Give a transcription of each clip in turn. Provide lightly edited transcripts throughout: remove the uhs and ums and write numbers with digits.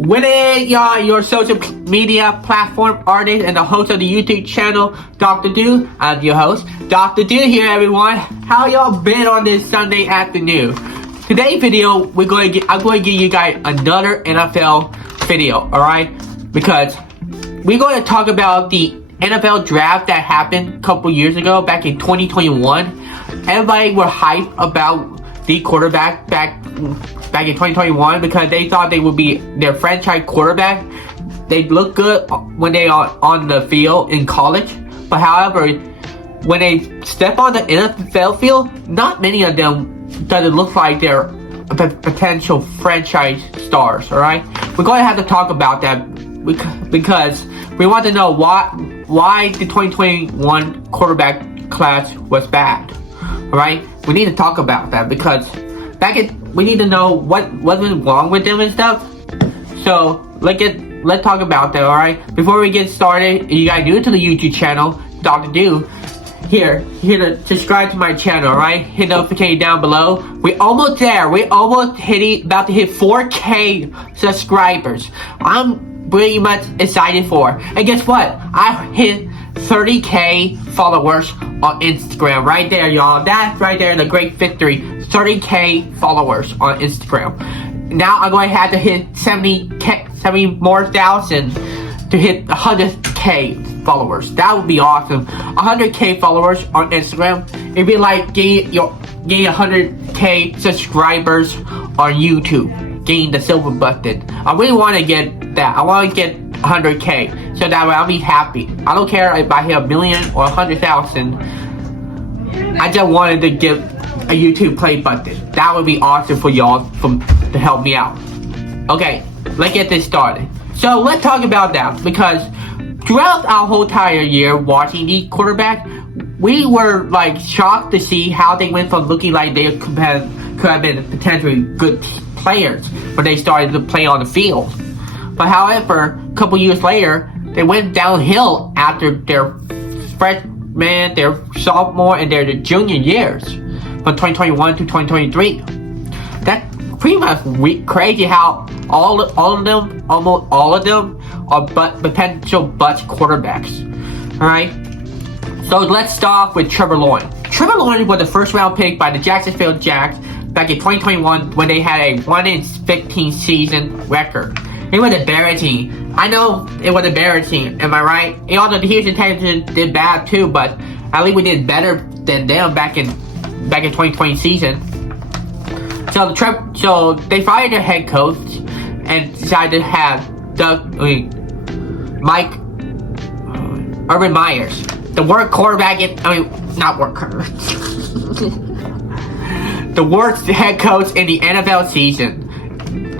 With it, y'all, your social media platform artist and the host of the YouTube channel, Dr. Do. I'm your host, Dr. Do here, everyone. How y'all been on this Sunday afternoon? Today's video, I'm going to give you guys another NFL video, alright? Because we're going to talk about the NFL draft that happened a couple years ago, back in 2021. Everybody were hyped about the quarterback back in 2021 because they thought they would be their franchise quarterback. They look good when they are on the field in college, but however, when they step on the NFL field, not many of them doesn't look like they're potential franchise stars. All right, we're going to have to talk about that because we want to know why the 2021 quarterback class was bad. All right, we need to talk about that because we need to know what went wrong with them and stuff. So let's talk about that, alright? Before we get started, if you guys new to the YouTube channel, Dr. Do, here to subscribe to my channel, alright? Hit notification down below. We're almost there. We're almost about to hit 4K subscribers. I'm pretty much excited for. And guess what? I hit 30K followers on Instagram. Right there, y'all. That's right there, the great victory. 30K followers on Instagram. Now I'm going to have to hit 70 more thousand to hit 100K followers. That would be awesome. 100K followers on Instagram. It'd be like getting 100K subscribers on YouTube. Getting the silver button. I really want to get that. I want to get 100K. So that way I'll be happy. I don't care if I hit 1 million or 100,000. I just wanted to get a YouTube play button. That would be awesome for y'all to help me out. Okay, let's get this started. So let's talk about that because throughout our whole entire year watching the quarterback, we were like shocked to see how they went from looking like they could have been potentially good players when they started to play on the field. But however, a couple years later, they went downhill after their freshman, their sophomore, and their junior years. From 2021 to 2023. That's pretty much crazy how almost all of them are potential bust quarterbacks. Alright? So let's start off with Trevor Lawrence. Trevor Lawrence was the first round pick by the Jacksonville Jags back in 2021 when they had a 1-15 season record. It was embarrassing. I know it was embarrassing, am I right? And although the Houston Texans did bad too, but at least we did better than them back in 2020 season. So they fired their head coach and decided to have Urban Myers, the worst quarterback the worst head coach in the NFL season.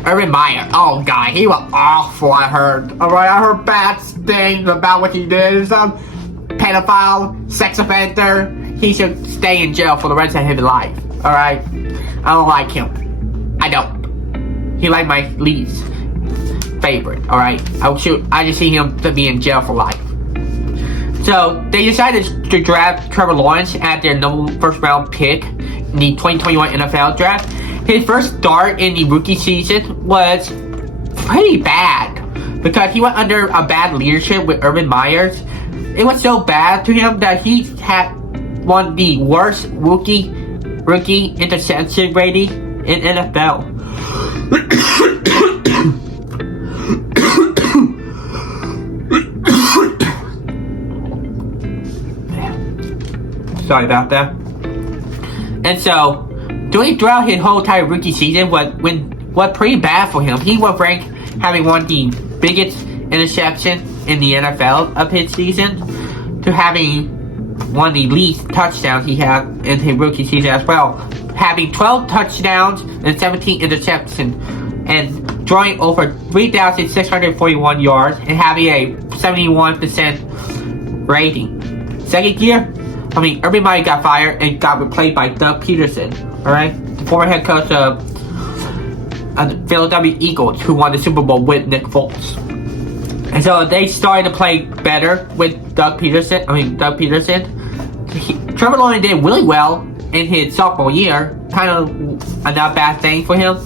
Urban Meyer. Oh God, he was awful. I heard. Alright, I heard bad things about what he did. Some pedophile, sex offender. He should stay in jail for the rest of his life. Alright? I don't like him. I don't. He like my least favorite. Alright? I just see him to be in jail for life. So they decided to draft Trevor Lawrence at their first round pick in the 2021 NFL draft. His first start in the rookie season was pretty bad because he went under a bad leadership with Urban Myers. It was so bad to him that he had one of the worst rookie interception rating in NFL. Sorry about that. And so, throughout his whole entire rookie season was pretty bad for him. He was ranked having one of the biggest interceptions in the NFL of his season to having one of the least touchdowns he had in his rookie season as well. Having 12 touchdowns and 17 interceptions and drawing over 3,641 yards and having a 71% rating. Second year, Urban Meyer got fired and got replaced by Doug Peterson. Alright? The former head coach of the Philadelphia Eagles who won the Super Bowl with Nick Foles. And so they started to play better with Doug Peterson. Trevor Lawrence did really well in his sophomore year. Kind of a not bad thing for him.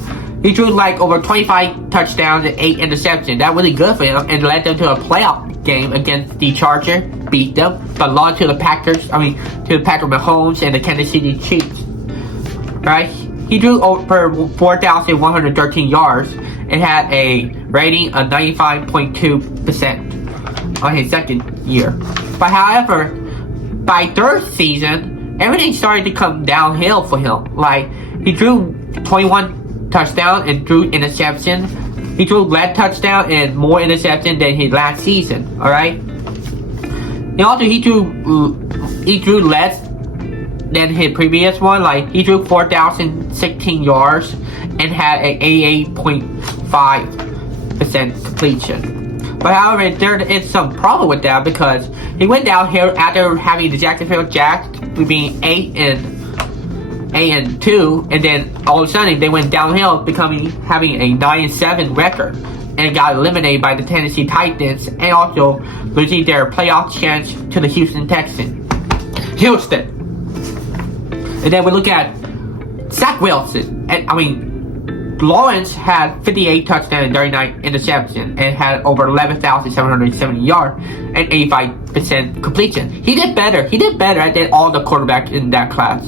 He threw like over 25 touchdowns and 8 interceptions. That was really good for him and led them to a playoff game against the Chargers, beat them, but lost to the Packers. To the Patrick Mahomes and the Kansas City Chiefs. Right? He threw over 4,113 yards and had a rating of 95.2% on his second year. But however, by third season, everything started to come downhill for him. Like, he threw 21 touchdown and threw interception. He threw less touchdown and more interception than his last season. All right. And also he threw less than his previous one. Like he threw 4,016 yards and had an 88.5% completion. But however, there is some problem with that because he went downhill after having the Jacksonville Jags being 8-2, and then all of a sudden they went downhill, having a 9-7 record, and got eliminated by the Tennessee Titans, and also losing their playoff chance to the Houston Texans. And then we look at Zach Wilson, and Lawrence had 58 touchdowns and 39 interceptions, and had over 11,770 yards and 85% completion. He did better than all the quarterbacks in that class.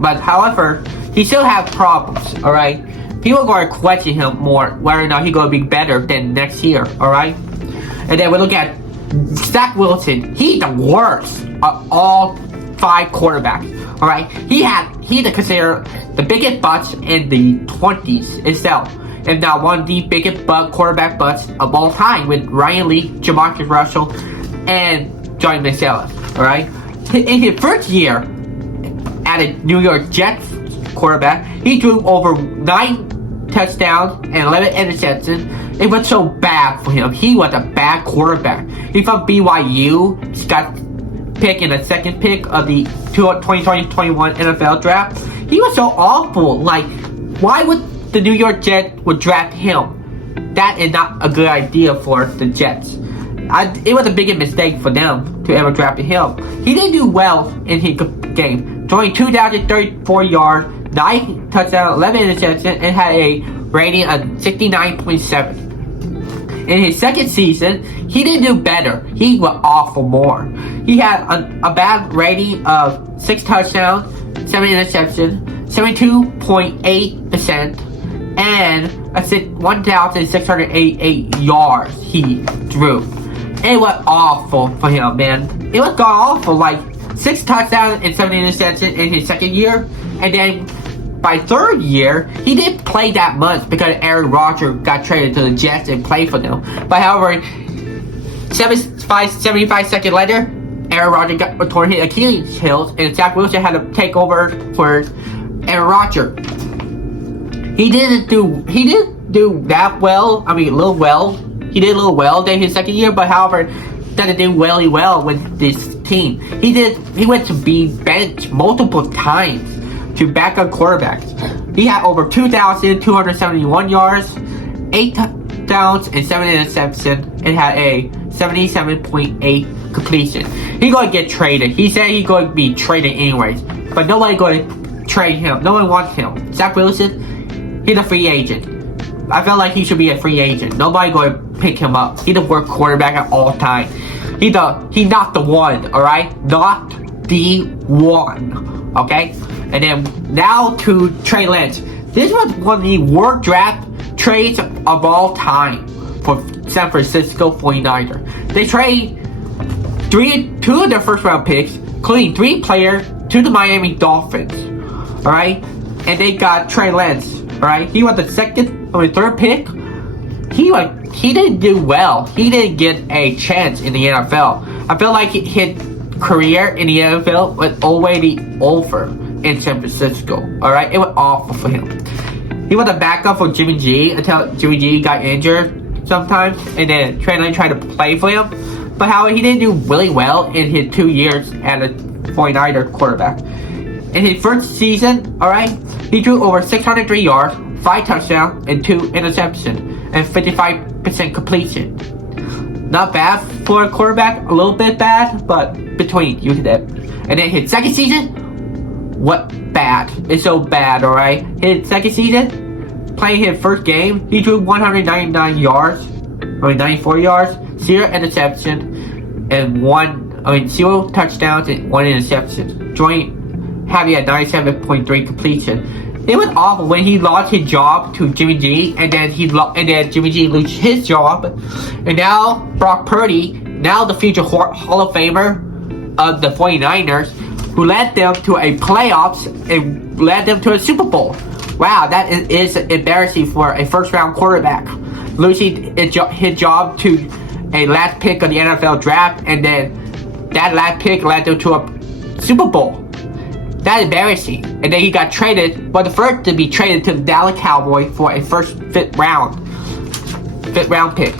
But however, he still has problems, alright? People are going to question him more whether or not he's going to be better than next year, alright? And then we look at Zach Wilson. He's the worst of all 5 quarterbacks, alright? He's considered the biggest bust in the 20s itself. If not one of the biggest quarterback busts of all time, with Ryan Lee, Jamarcus Russell, and Johnny Manziel, alright? In his first year at a New York Jets quarterback, he threw over 9 touchdowns and 11 interceptions. It was so bad for him. He was a bad quarterback. He's from BYU. He got picked in the second pick of the 2020-21 NFL draft. He was so awful. Like, why would the New York Jets would draft him? That is not a good idea for the Jets. It was the biggest mistake for them to ever draft him. He didn't do well in his game. Throwing 2,034 yards, 9 touchdowns, 11 interceptions, and had a rating of 69.7. In his second season, he didn't do better. He was awful more. He had a bad rating of 6 touchdowns, 7 interceptions, 72.8%, and 1,688 yards he threw. It was awful for him, man. It was awful. Like 6 touchdowns and 7 interceptions in his second year, and then by third year, he didn't play that much because Aaron Rodgers got traded to the Jets and played for them. But however, 75 seconds later, Aaron Rodgers got torn his Achilles heel, and Zach Wilson had to take over for Aaron Rodgers. He didn't do that well. A little well. He did a little well in his second year, but however, didn't do really well with this team. He went to be benched multiple times to backup quarterbacks. He had over 2,271 yards, 8 touchdowns, and 7 interceptions, and had a 77.8 completion. He's going to get traded. He said he's going to be traded anyways, but nobody's going to trade him. No one wants him. Zach Wilson, he's a free agent. I feel like he should be a free agent. Nobody's going to pick him up. He's the worst quarterback at all time. He's not the one, alright? Not the one. Okay? And then now to Trey Lance. This was one of the worst draft trades of all time for San Francisco 49ers. They trade 2 of their first round picks, including 3 players, to the Miami Dolphins. Alright? And they got Trey Lance. Alright? He was the third pick. He didn't do well. He didn't get a chance in the NFL. I feel like his career in the NFL was already over in San Francisco. Alright? It was awful for him. He was a backup for Jimmy G until Jimmy G got injured sometimes, and then Trey Lance tried to play for him. But however, he didn't do really well in his 2 years as a 49er quarterback. In his first season, alright, he threw over 603 yards, 5 touchdowns, and 2 interceptions, and 55% completion. Not bad for a quarterback, a little bit bad, but between you and them. And then his second season, what bad? It's so bad, alright? His second season, playing his first game, he drew 199 yards, 94 yards, 0 interception, and 0 touchdowns and 1 interception, having a 97.3 completion. It was awful when he lost his job to Jimmy G, and then Jimmy G lost his job, and now Brock Purdy, now the future Hall of Famer of the 49ers, who led them to a playoffs and led them to a Super Bowl. Wow, that is embarrassing for a first-round quarterback, losing his job to a last pick of the NFL draft, and then that last pick led them to a Super Bowl. That's embarrassing. And then he got traded, but the first to be traded to the Dallas Cowboys for a fifth round pick.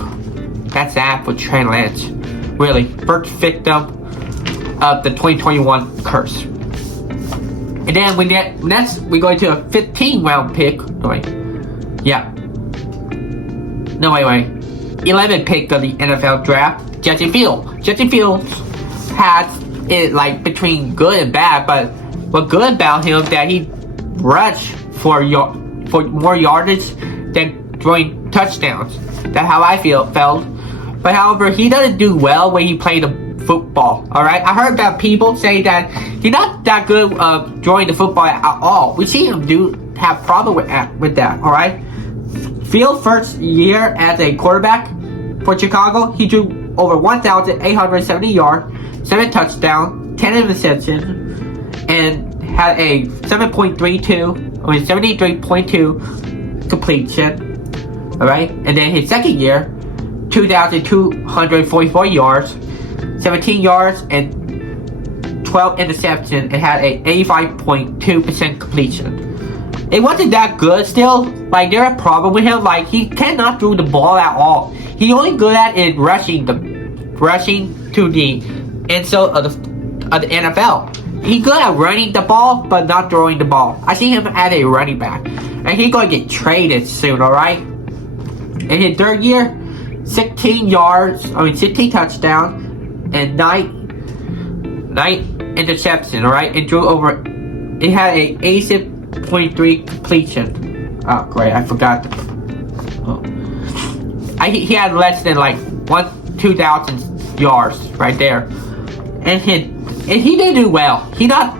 That's sad for Trey Lance. Really, first victim of the 2021 curse. And then next we go into a 15th round pick. Wait. 11th pick of the NFL draft, Justin Fields. Justin Fields has it like between good and bad, but what's good about him that he rushed for more yardage than throwing touchdowns. That's how I felt. But however, he doesn't do well when he plays the football. Alright, I heard that people say that he's not that good throwing the football at all. We see him have problem with that. Alright, Fields' first year as a quarterback for Chicago, he drew over 1,870 yards, 7 touchdowns, 10 interceptions, and had a 73.2 completion. Alright, and then his second year, 2,244 yards, 17 yards, and 12 interceptions, and had a 85.2% completion. It wasn't that good still. Like, there's a problem with him. Like, he cannot throw the ball at all. He's only good at it rushing to the end zone of the NFL. He's good at running the ball, but not throwing the ball. I see him as a running back, and he's gonna get traded soon. Alright. In his third year, 16 touchdowns, and 9 interceptions. Alright, it drew over. It had a 86.3 completion. Oh great, I forgot. He had less than like 2,000 yards right there, and he did do well. He's not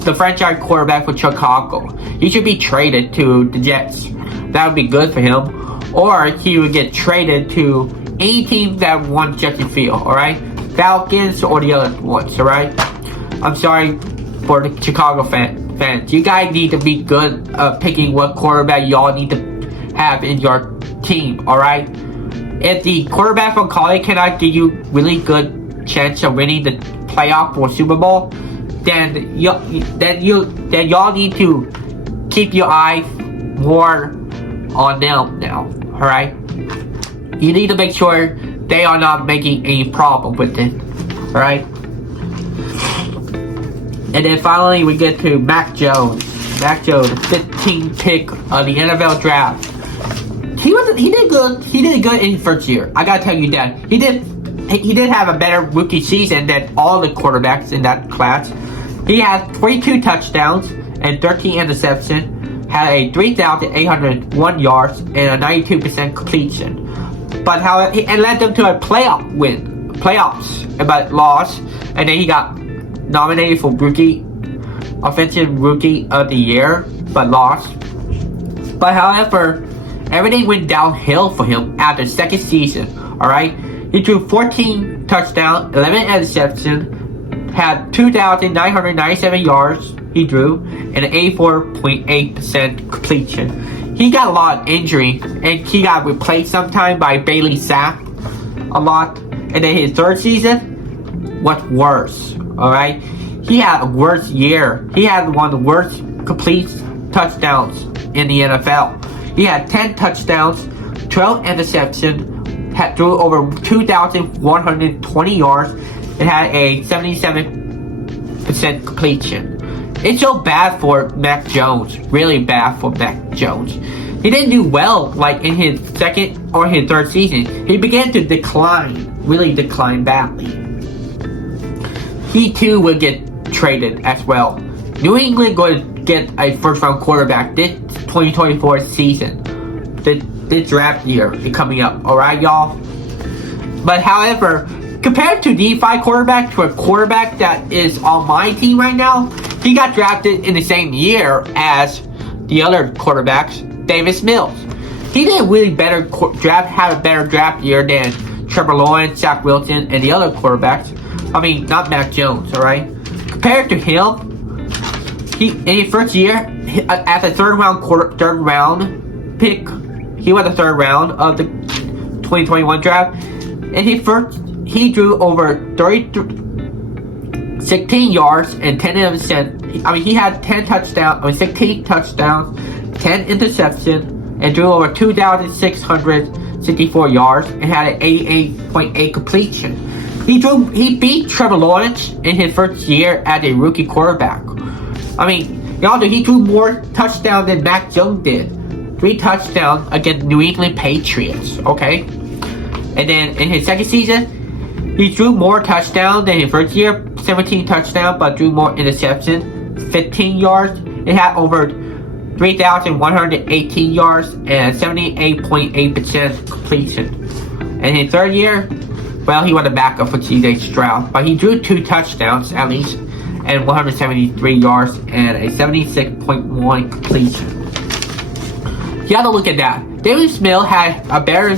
the franchise quarterback for Chicago. He should be traded to the Jets. That would be good for him. Or he would get traded to any team that wants Justin Fields. Alright, Falcons or the other ones. Alright, I'm sorry for the Chicago fans. You guys need to be good at picking what quarterback y'all need to have in your team. Alright, if the quarterback from college cannot give you really good chance of winning the playoff or Super Bowl, then y'all need to keep your eyes more on them now. Alright, you need to make sure they are not making any problem with it. Alright, and then finally we get to Mac Jones. Mac Jones, the 15th pick of the NFL draft. He did good. He did good in his first year. I gotta tell you that he did have a better rookie season than all the quarterbacks in that class. He had 22 touchdowns and 13 interceptions, had a 3,801 yards and a 92% completion. But however, it led them to a playoffs, but lost, and then he got nominated for offensive rookie of the year, but lost. But however, everything went downhill for him after the second season. Alright, he drew 14 touchdowns, 11 interceptions, had 2,997 yards he drew, and an 84.8% completion. He got a lot of injury, and he got replaced sometime by Bailey Zappe a lot. And then his third season was worse. Alright, he had a worse year. He had one of the worst complete touchdowns in the NFL. He had 10 touchdowns, 12 interceptions, threw over 2,120 yards, and had a 77% completion. It's so bad for Mac Jones. Really bad for Mac Jones. He didn't do well like in his second or his third season. He began to really decline badly. He too will get traded as well. New England going to get a first round quarterback this 2024 season. this draft year coming up. Alright, y'all? But however, compared to D5 quarterback, to a quarterback that is on my team right now, he got drafted in the same year as the other quarterbacks, Davis Mills. He did really had a better draft year than Trevor Lawrence, Zach Wilson, and the other quarterbacks. I mean, not Mac Jones, alright? Compared to him, in his first year, as a third round pick, he went the third round of the 2021 draft. And he drew over 16 yards and 10 interceptions. I mean, he had 16 touchdowns, 10 interceptions, and drew over 2,664 yards and had an 88.8 completion. He beat Trevor Lawrence in his first year as a rookie quarterback. I mean, y'all know he drew more touchdowns than Mac Jones did. 3 touchdowns against New England Patriots, okay? And then in his second season, he drew more touchdowns than his first year, 17 touchdowns, but drew more interceptions, 15 yards. It had over 3,118 yards and 78.8% completion. And his third year, well, he was a backup for CJ Stroud, but he drew 2 touchdowns at least, and 173 yards and a 76.1 completion. You have to look at that. Davis Mills had a better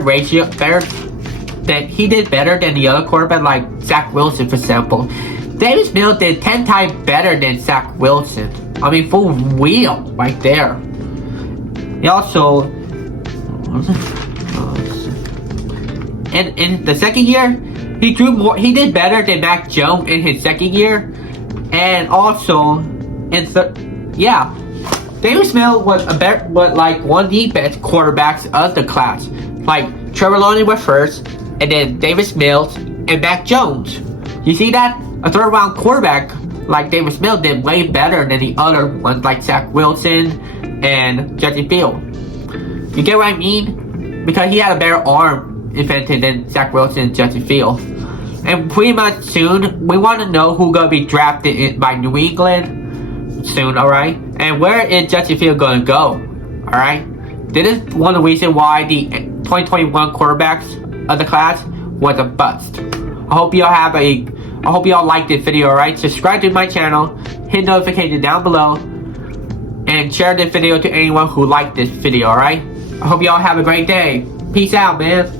ratio, that he did better than the other quarterback, like Zach Wilson, for example. Davis Mills did 10 times better than Zach Wilson. I mean, full wheel right there. He also, in the second year, he did better than Mac Jones in his second year, and also Davis Mills was like one of the best quarterbacks of the class. Like Trevor Lawrence was first, and then Davis Mills and Mac Jones. You see that? A third round quarterback like Davis Mills did way better than the other ones like Zach Wilson and Justin Fields. You get what I mean? Because he had a better arm invented than Zach Wilson and Justin Fields. And pretty much soon, we want to know who's going to be drafted by New England soon, alright? And where is Justin Fields going to go? Alright? This is one of the reasons why the 2021 quarterbacks of the class was a bust. I hope y'all like this video, alright? Subscribe to my channel, hit notification down below, and share this video to anyone who liked this video, alright? I hope y'all have a great day. Peace out, man.